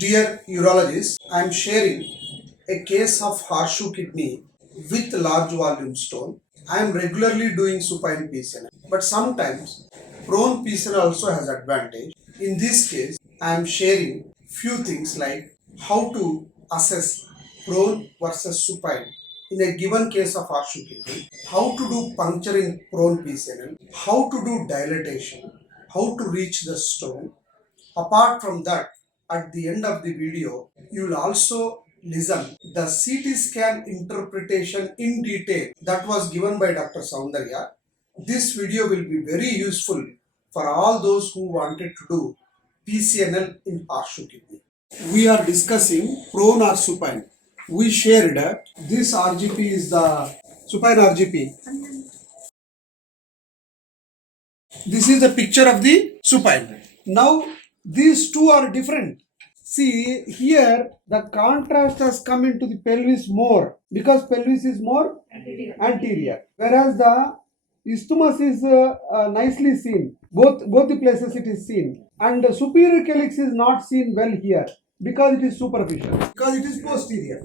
Dear urologist, I am sharing a case of horseshoe kidney with large volume stone. I am regularly doing supine PCNL, but sometimes prone PCNL also has advantage. In this case, I am sharing few things like how to assess prone versus supine in a given case of horseshoe kidney, how to do puncture in prone PCNL, how to do dilatation, how to reach the stone. Apart from that, at the end of the video, you will also listen the CT scan interpretation in detail that was given by Dr. Soundarya. This video will be very useful for all those who wanted to do PCNL in horseshoe kidney. We are discussing prone or supine. We shared this RGP is the supine RGP. This is the picture of the supine. Now these two are different. See here the contrast has come into the pelvis more because pelvis is more anterior. Whereas the isthmus is nicely seen. Both the places it is seen. And the superior calyx is not seen well here because it is superficial. Because it is posterior.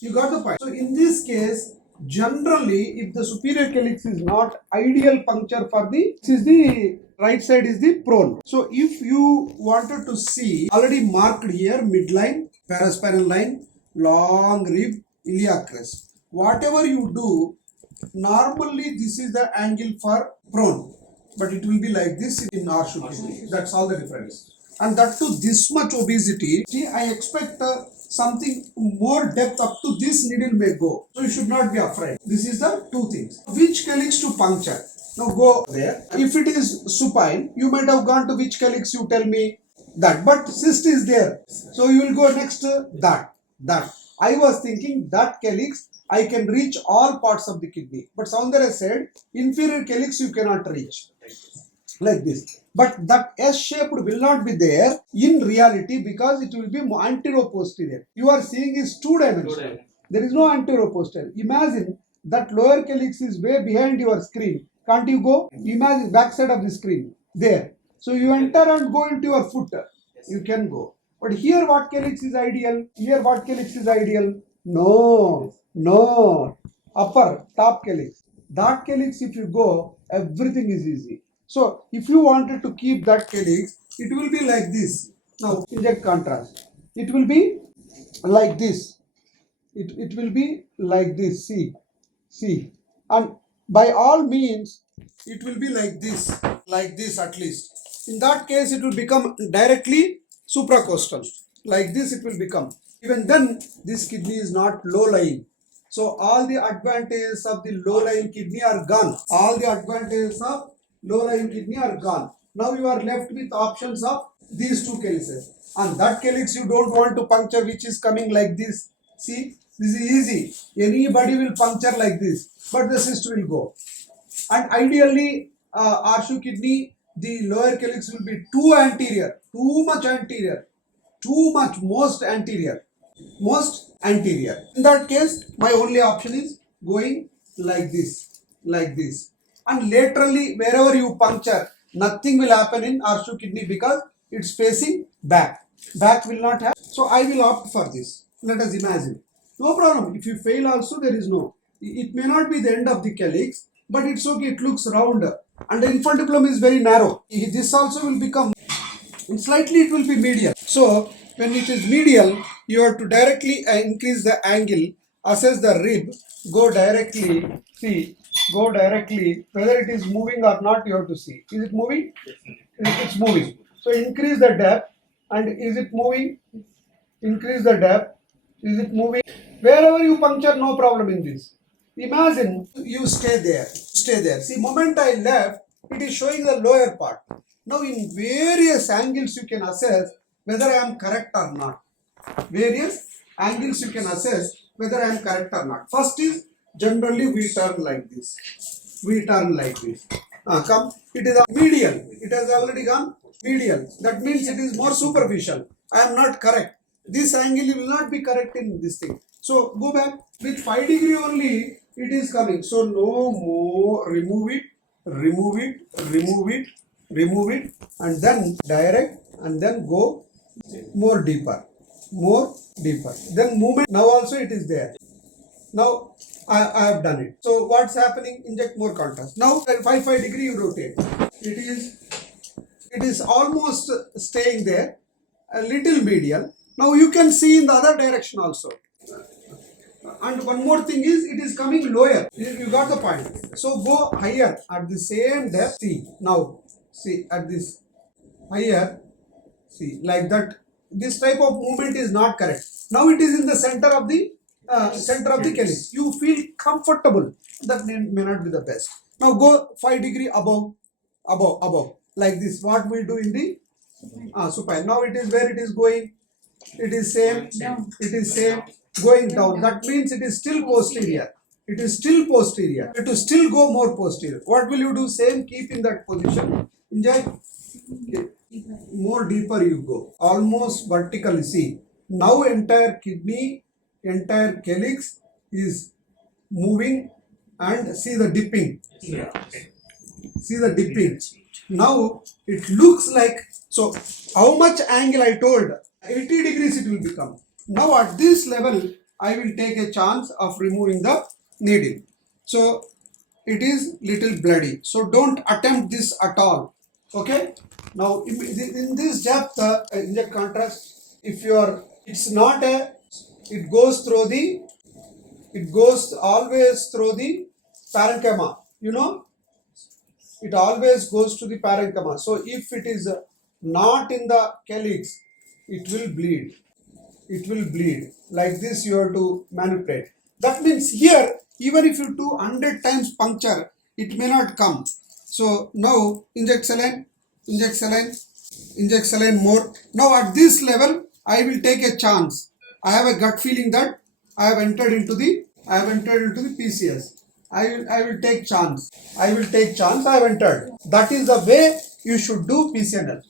You got the point. So in this case, generally, if the superior calyx is not ideal puncture for the right side is the prone. So if you wanted to see, already marked here, midline, paraspinal line, long rib, iliac crest. Whatever you do, normally this is the angle for prone, but it will be like this in horseshoe kidney. That's all the difference. And that too, this much obesity. See, I expect something more depth up to this needle may go. So you should not be afraid. This is the two things. Which calyx to puncture? Now go there. If it is supine, you might have gone to which calyx, you tell me that. But cyst is there. So you will go next that. I was thinking that calyx, I can reach all parts of the kidney. But Soundarya said, inferior calyx you cannot reach. Like this. But that S shaped will not be there in reality because it will be antero-posterior. You are seeing is two-dimensional. There is no antero-posterior. Imagine that lower calyx is way behind your screen. Can't you go? Imagine backside of the screen. There. So you enter and go into your foot. You can go. But here what calyx is ideal? Here what calyx is ideal? No. Upper, top calyx. That calyx if you go, everything is easy. So, if you wanted to keep that calyx, it will be like this. Now, inject contrast. It will be like this. It will be like this. See. And by all means, it will be like this at least. In that case, it will become directly supracostal. Like this, it will become. Even then, this kidney is not low-lying. So, all the advantages of the low-lying kidney are gone. All the advantages of low-lying kidney are gone. Now you are left with options of these two calyxes. And that calyx you don't want to puncture which is coming like this. See, this is easy. Anybody will puncture like this. But the cyst will go. And ideally, horseshoe kidney, the lower calyx will be too anterior. Too much anterior. Too much, most anterior. Most anterior. In that case, my only option is going like this. Like this. And laterally, wherever you puncture, nothing will happen in horseshoe kidney because it's facing back. Back will not have. So I will opt for this. Let us imagine. No problem. If you fail also, there is no. It may not be the end of the calyx, but it's okay. It looks round. And the infundibulum is very narrow. This also will become, slightly it will be medial. So when it is medial, you have to directly increase the angle, assess the rib, go directly, see. Go directly, whether it is moving or not, you have to see. Is it moving? It's moving. So increase the depth. And is it moving? Increase the depth. Is it moving? Wherever you puncture, no problem in this. Imagine you stay there. See, moment I left, it is showing the lower part. Now in various angles you can assess whether I am correct or not. Various angles you can assess whether I am correct or not. First is, generally we turn like this. Come. It is medial. It has already gone medial. That means it is more superficial. I am not correct. This angle will not be correct in this thing. So go back. With 5 degree only it is coming. So no more. Remove it. And then direct. And then go more deeper, more deeper. Then movement, now also it is there. Now I have done it. So what's happening? Inject more contrast. Now at 5 degree you rotate. It is almost staying there, a little medial. Now you can see in the other direction also. And one more thing is, it is coming lower. You got the point. So go higher at the same depth. See now, see at this higher. See like that. This type of movement is not correct. Now it is in the center of the calyx. You feel comfortable. That may not be the best. Now go 5 degree above, like this. What we do in the supine. Now it is where it is going. It is same. It is same. Going down. That means it is still posterior. It is still posterior. It will still go more posterior. What will you do? Same. Keep in that position. Inject. More deeper you go. Almost vertically. See. Now entire kidney, entire calyx is moving, and see the dipping. See the dipping. Now it looks like, so how much angle I told? 80 degrees it will become. Now at this level, I will take a chance of removing the needle. So it is little bloody. So don't attempt this at all. Okay. Now in this depth, inject contrast. If you are, it's not a, it goes always through the parenchyma. You know, it always goes to the parenchyma. So if it is not in the calyx, it will bleed. It will bleed. Like this you have to manipulate. That means here, even if you do 100 times puncture, it may not come. So now inject saline, inject saline more. Now at this level, I will take a chance. I have a gut feeling that I have entered into the PCS. I will take chance. I have entered. That is the way you should do PCNL.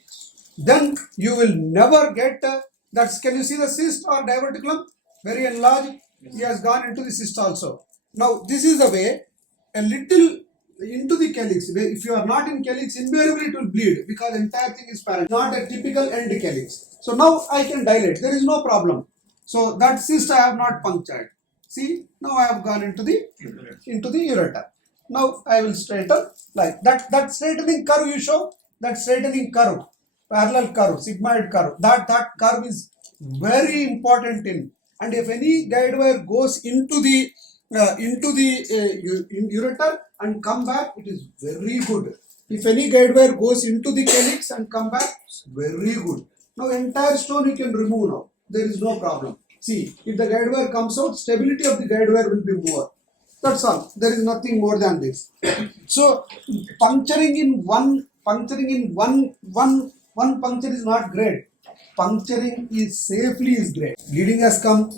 Then you will never get that's, can you see the cyst or diverticulum? Very enlarged. He has gone into the cyst also. Now this is the way, a little into the calyx. If you are not in calyx, invariably it will bleed because entire thing is parent, not a typical end calyx. So now I can dilate. There is no problem. So that cyst I have not punctured. See, now I have gone into the ureter. Now I will straighten like that. That straightening curve you show. That straightening curve, parallel curve, sigmoid curve. That curve is very important in. And if any guide wire goes into the ureter and come back, it is very good. If any guide wire goes into the calyx and come back, very good. Now entire stone you can remove now. There is no problem. See, if the guide wire comes out, stability of the guide wire will be more. That's all. There is nothing more than this. So puncturing in one puncture is not great. Puncturing is safely is great. Bleeding has come,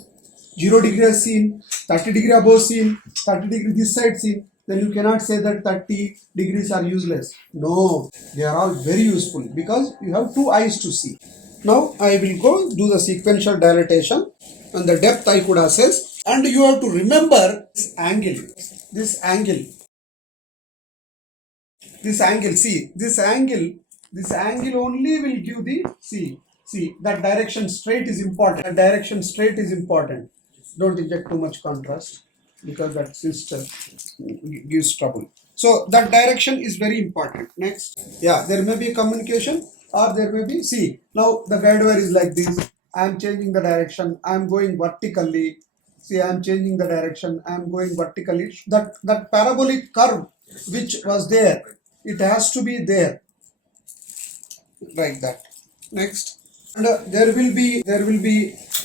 0 degree has seen, 30 degree above seen, 30 degree this side seen. Then you cannot say that 30 degrees are useless. No, they are all very useful because you have 2 eyes to see. Now I will go do the sequential dilatation and the depth I could assess, and you have to remember this angle. See, this angle only will give the, see that direction straight is important. Don't inject too much contrast because that system gives trouble. So that direction is very important. Next, yeah, there may be communication or there may be, see, now the guide wire is like this. I am changing the direction. I am going vertically. See, I am changing the direction. I am going vertically. That parabolic curve which was there, it has to be there. Like that. Next. And there will be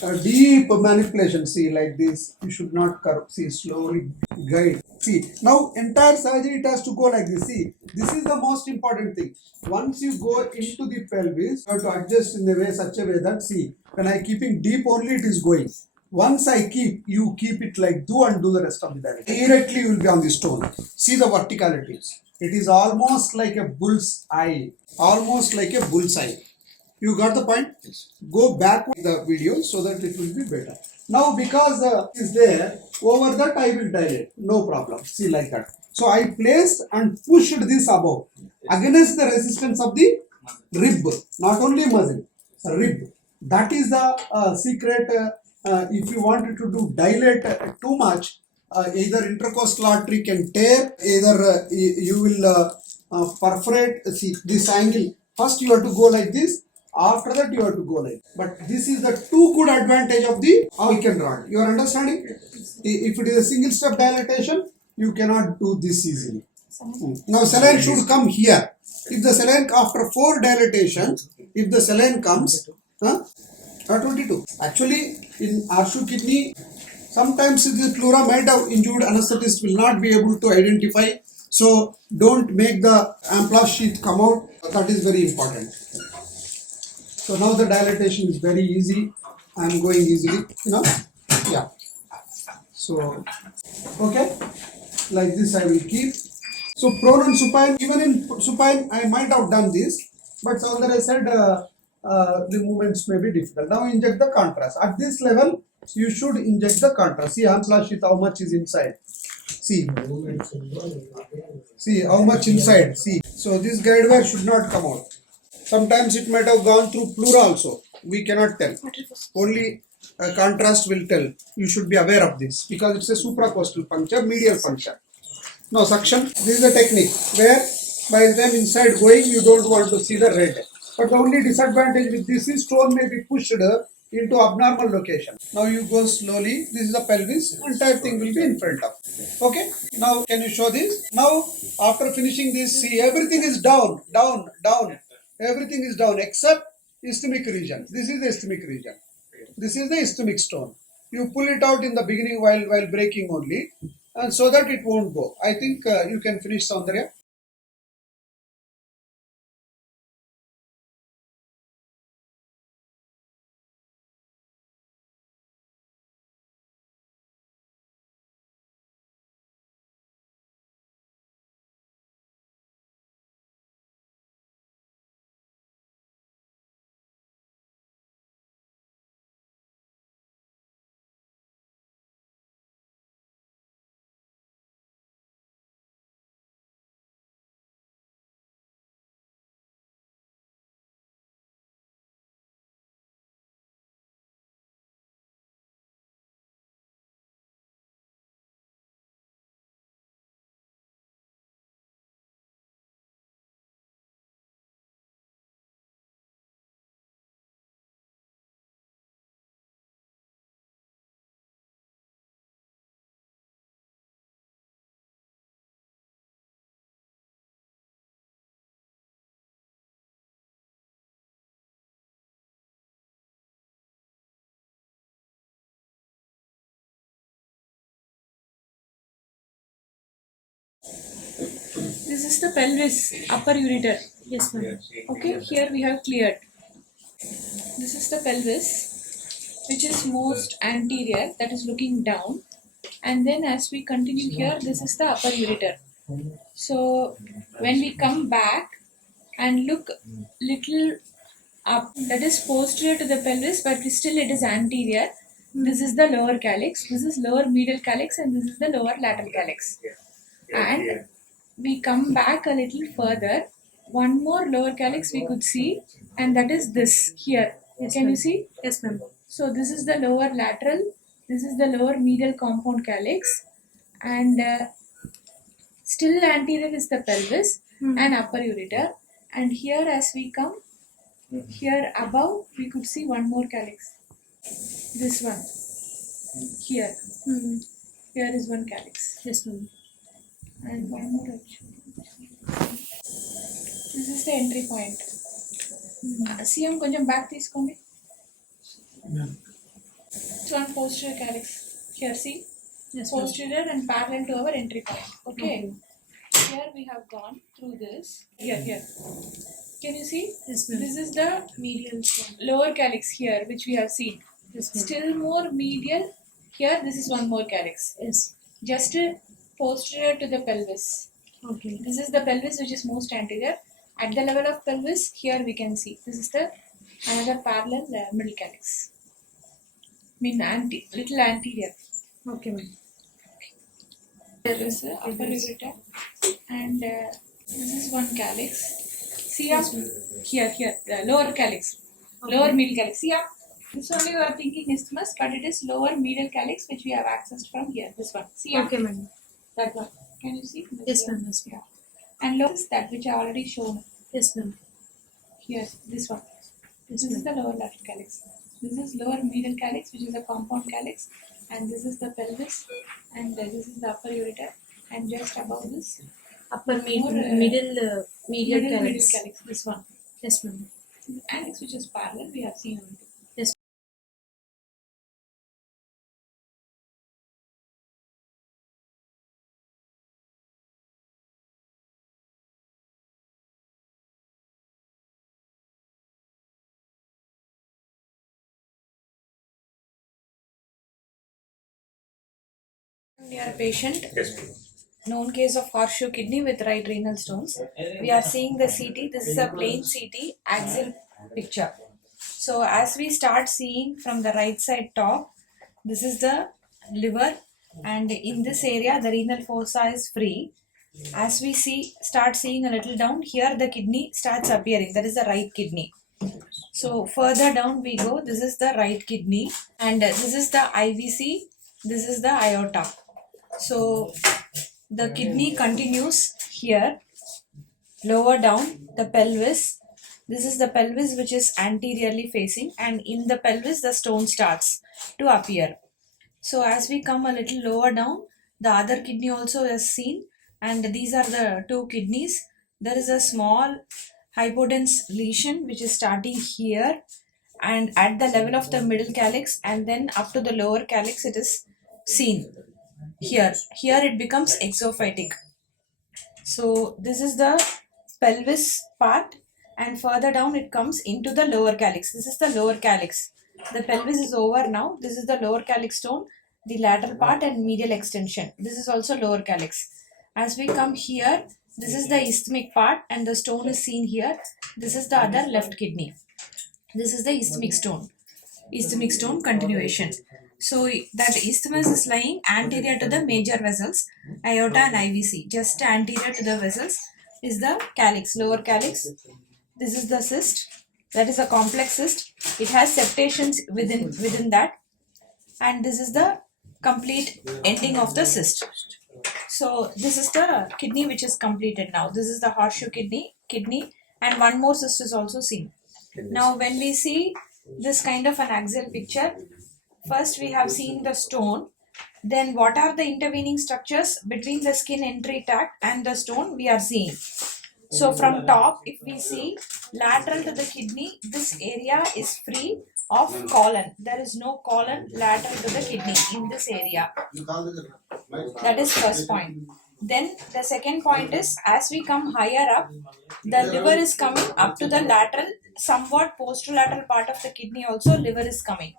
a deep manipulation. See, like this. You should not curve. See, slowly guide. See, now entire surgery it has to go like this. See, this is the most important thing. Once you go into the pelvis, you have to adjust in a way, such a way that, see, when I keeping deep only it is going. Once I keep, you keep it like do and do the rest of the direction. Directly you will be on the stone. See the verticalities. It is almost like a bull's eye. You got the point? Yes. Go back with the video so that it will be better. Now because is there, over that I will dilate. No problem. See, like that. So I placed and pushed this above against the resistance of the rib. Not only muscle, rib. That is the secret. If you wanted to do dilate too much, either intercostal artery can tear, either you will perforate. See this angle. First you have to go like this. After that you have to go like. But this is the too good advantage of the Alken rod. You are understanding? If it is a single step dilatation, you cannot do this easily. Now saline should come here. If the saline after 4 dilatations, if the saline comes, 22. Actually, in Arshu kidney, sometimes the pleura might have injured, anesthetist will not be able to identify. So don't make the ampulla sheath come out. That is very important. So now the dilatation is very easy. I am going easily. Yeah. So okay, like this I will keep. So prone and supine, even in supine I might have done this, but Chandra said the movements may be difficult. Now inject the contrast. At this level, you should inject the contrast. See ampulla sheath how much is inside. See how much inside. See. So this guide wire should not come out. Sometimes it might have gone through pleura also. We cannot tell. Only contrast will tell. You should be aware of this because it's a supracostal puncture, medial puncture. Now suction, this is the technique where by the time inside going you don't want to see the red. But the only disadvantage with this is stone may be pushed into abnormal location. Now you go slowly, this is the pelvis, entire thing will be in front of. Okay, now can you show this? Now after finishing this, see everything is down, down, down. Everything is down except isthmic region. This is the isthmic region. This is the isthmic stone. You pull it out in the beginning while breaking only, and so that it won't go. I think you can finish, Soundarya. This is the pelvis, upper ureter. Yes, ma'am. Okay, here we have cleared. This is the pelvis, which is most anterior, that is looking down. And then as we continue here, this is the upper ureter. So when we come back and look little up, that is posterior to the pelvis, but still it is anterior. This is the lower calyx, this is lower medial calyx, and this is the lower lateral calyx. And we come back a little further, one more lower calyx we could see, and that is this here. Yes, Can you ma'am. see? Yes, ma'am. So this is the lower lateral, this is the lower medial compound calyx, and still anterior is the pelvis and upper ureter. And here as we come, here above we could see one more calyx. This one. Here. Here is one calyx. Yes, ma'am. And one more actually. This is the entry point. CM కొంచెం back తీసుకోండి. It's one posterior calyx. Here see? Yes, Posterior and parallel to our entry point. Okay. Here we have gone through this. Here. Can you see? Yes, ma'am. This is the Medial. lower calyx here, which we have seen. Yes, ma'am. Still more medial. Here, this is one more calyx. Yes. Just posterior to the pelvis. Okay. This is the pelvis which is most anterior. At the level of pelvis, here we can see. This is the another parallel middle calyx. Little anterior. Okay, ma'am. There is a upper ureter, and this is one calyx. See Yes, here, the lower calyx. Lower medial calyx. See, yeah. This only you are thinking isthmus, but it is lower medial calyx which we have accessed from here. This one. See, yeah. Okay, madam. That one. Can you see? Yes, ma'am. Yes, ma'am. Yeah. And look is that which I already shown Yes, ma'am. here. This one. Yes, This is ma'am. the lower lateral calyx. This is lower medial calyx, which is a compound calyx, and this is the pelvis, and this is the upper ureter, and just above this, Upper More, middle medial middle calyx. calyx. This one. Yes, ma'am. The calyx which is parallel, we have seen already. Yes. Near patient, known case of horseshoe kidney with right renal stones. We are seeing the CT. This is a plain CT axial picture. So as we start seeing from the right side top, this is the liver, and in this area the renal fossa is free. As we start seeing a little down here, the kidney starts appearing. That is the right kidney. So further down we go. This is the right kidney, and this is the IVC. This is the aorta. So the kidney continues here, lower down the pelvis. This is the pelvis which is anteriorly facing, and in the pelvis the stone starts to appear. So as we come a little lower down, the other kidney also is seen, and these are the two kidneys. There is a small hypodense lesion which is starting here and at the level of the middle calyx, and then up to the lower calyx it is seen here. Here it becomes exophytic. So this is the pelvis part, and further down it comes into the lower calyx. This is the lower calyx. The pelvis is over now. This is the lower calyx stone, the lateral part and medial extension. This is also lower calyx. As we come here, this is the isthmic part and the stone is seen here. This is the other left kidney. This is the isthmic stone continuation. So that isthmus is lying anterior to the major vessels, aorta and IVC. Just anterior to the vessels is the calyx, lower calyx. This is the cyst. That is a complex cyst. It has septations within that, and this is the complete ending of the cyst. So this is the kidney which is completed now. This is the horseshoe kidney, and one more cyst is also seen. Now when we see this kind of an axial picture, first we have seen the stone. Then what are the intervening structures between the skin entry tract and the stone we are seeing. So from top, if we see lateral to the kidney, this area is free of colon. There is no colon lateral to the kidney in this area. That is first point. Then the second point is, as we come higher up, the liver is coming up to the lateral, somewhat posterolateral part of the kidney also liver is coming.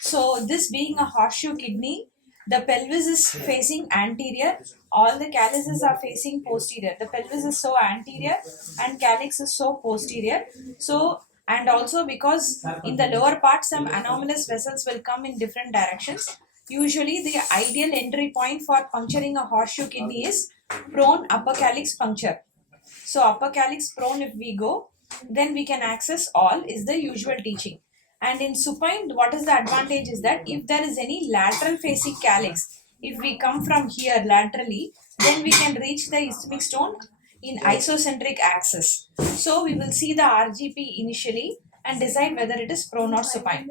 So this being a horseshoe kidney, the pelvis is facing anterior, all the calyces are facing posterior. The pelvis is so anterior and calyx is so posterior. So, and also because in the lower part some anomalous vessels will come in different directions. Usually the ideal entry point for puncturing a horseshoe kidney is prone upper calyx puncture. So upper calyx prone if we go, then we can access all is the usual teaching. And in supine, what is the advantage is that if there is any lateral facing calyx, if we come from here laterally, then we can reach the isthmic stone in isocentric axis. So we will see the RGP initially and decide whether it is prone or supine.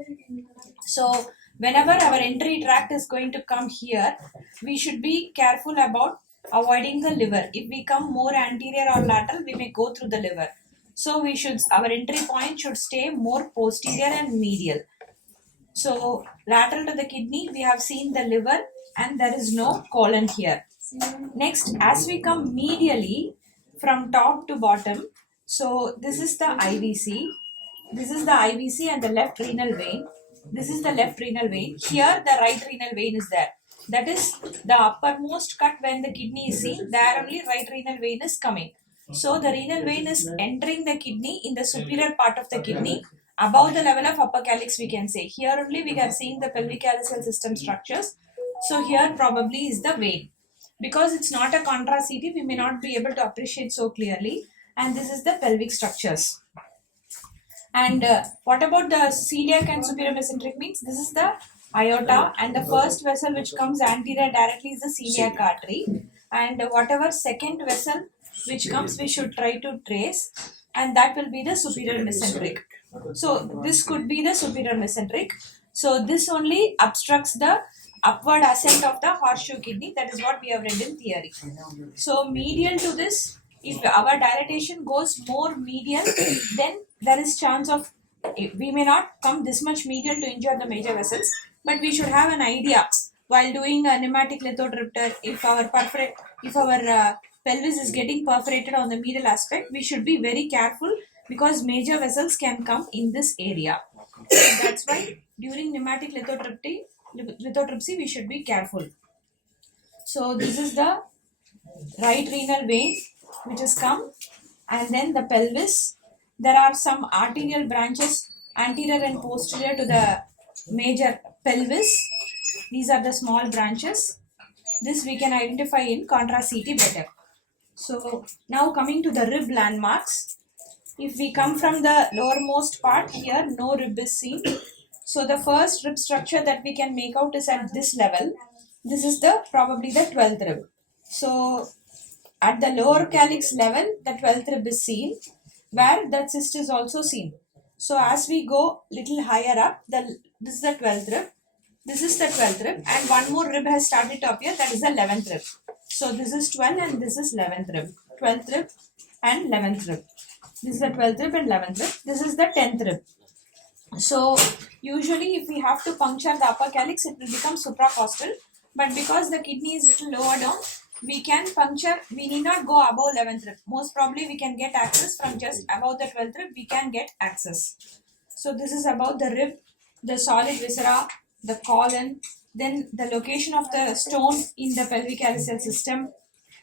So whenever our entry tract is going to come here, we should be careful about avoiding the liver. If we come more anterior or lateral, we may go through the liver. So our entry point should stay more posterior and medial. So lateral to the kidney, we have seen the liver and there is no colon here. Next, as we come medially from top to bottom, so this is the IVC. This is the IVC and the left renal vein. This is the left renal vein. Here the right renal vein is there. That is the uppermost cut when the kidney is seen. There only right renal vein is coming. So the renal vein is entering the kidney in the superior part of the kidney, above the level of upper calyx we can say. Here only we are seeing the pelvic calyceal system structures. So here probably is the vein. Because it's not a contrast CT, we may not be able to appreciate so clearly. And this is the pelvic structures. And what about the celiac and superior mesenteric means? This is the aorta, and the first vessel which comes anterior directly is the celiac artery. And whatever second vessel which comes, we should try to trace, and that will be the superior mesenteric. So this could be the superior mesenteric. So this only obstructs the upward ascent of the horseshoe kidney. That is what we have read in theory. So medial to this, if our dilatation goes more medial, then there is chance of, we may not come this much medial to injure the major vessels, but we should have an idea while doing a pneumatic lithotripter. If our pelvis is getting perforated on the medial aspect, we should be very careful because major vessels can come in this area. So that's why during pneumatic lithotripsy we should be careful. So this is the right renal vein which has come, and then the pelvis. There are some arterial branches anterior and posterior to the major pelvis. These are the small branches. This we can identify in contrast CT better. So now coming to the rib landmarks. If we come from the lowermost part, here no rib is seen. So the first rib structure that we can make out is at this level. This is probably the 12th rib. So at the lower calyx level, the 12th rib is seen, where that cyst is also seen. So as we go little higher up, this is the 12th rib, this is the 12th rib, and one more rib has started to appear, that is the 11th rib. So this is 12 and this is 11th rib, 12th rib and 11th rib. This is the 12th rib and 11th rib. This is the 10th rib. So usually if we have to puncture the upper calyx, it will become supracostal, but because the kidney is little lower down, we can puncture, we need not go above 11th rib. Most probably we can get access from just above the 12th rib, we can get access. So this is about the rib, the solid viscera, the colon, then the location of the stone in the pelvic calyceal system.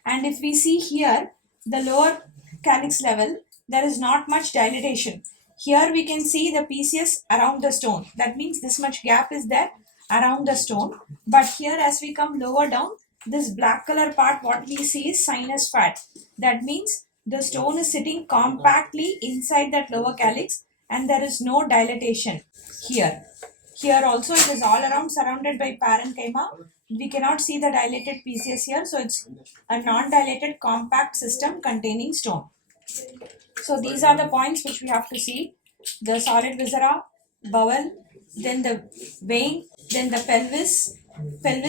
And if we see here, the lower calyx level, there is not much dilatation. Here we can see the PCS around the stone. That means this much gap is there around the stone. But here as we come lower down, this black color part, what we see is sinus fat. That means the stone is sitting compactly inside that lower calyx and there is no dilatation here. Here also it is all around surrounded by parenchyma. We cannot see the dilated PCS here. So it's a non-dilated compact system containing stone. So these are the points which we have to see. The solid viscera, bowel, then the vein, then the pelvis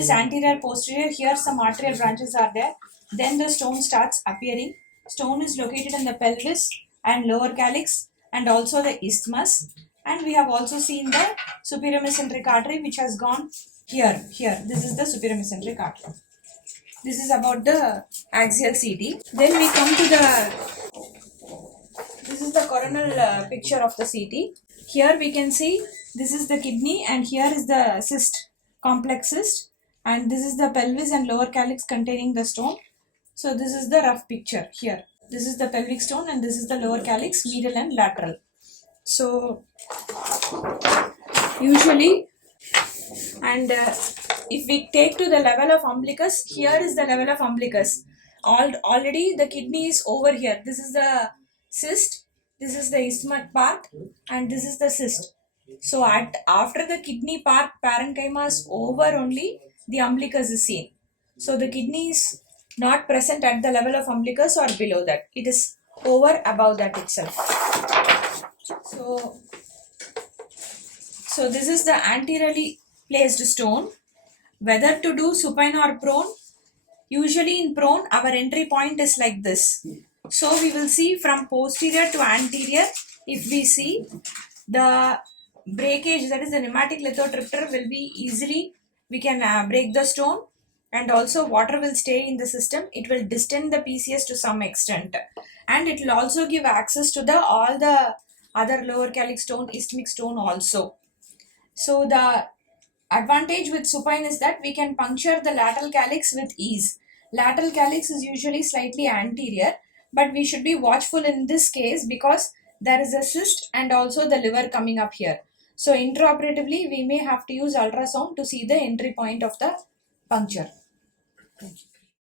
anterior, posterior. Here some arterial branches are there. Then the stone starts appearing. Stone is located in the pelvis and lower calyx and also the isthmus. And we have also seen the superior mesenteric artery which has gone here. This is the superior mesenteric artery. This is about the axial CT. Then we come to this is the coronal picture of the CT. Here we can see this is the kidney and here is the cyst, complex cyst, and this is the pelvis and lower calyx containing the stone. So this is the rough picture here. This is the pelvic stone and this is the lower calyx, medial and lateral. So usually, and if we take to the level of umbilicus, here is the level of umbilicus. Already the kidney is over here. This is the cyst, this is the isthmus part, and this is the cyst. So after the kidney part, parenchyma is over, only the umbilicus is seen. So the kidney is not present at the level of umbilicus or below that. It is over above that itself. So this is the anteriorly placed stone. Whether to do supine or prone, usually in prone our entry point is like this. So we will see from posterior to anterior. If we see the breakage, that is the pneumatic lithotripter, will be easily, we can break the stone, and also water will stay in the system. It will distend the PCS to some extent, and it will also give access to all the other lower calyx stone, isthmic stone also. So the advantage with supine is that we can puncture the lateral calyx with ease. Lateral calyx is usually slightly anterior, but we should be watchful in this case because there is a cyst and also the liver coming up here. So intraoperatively we may have to use ultrasound to see the entry point of the puncture. Thank you.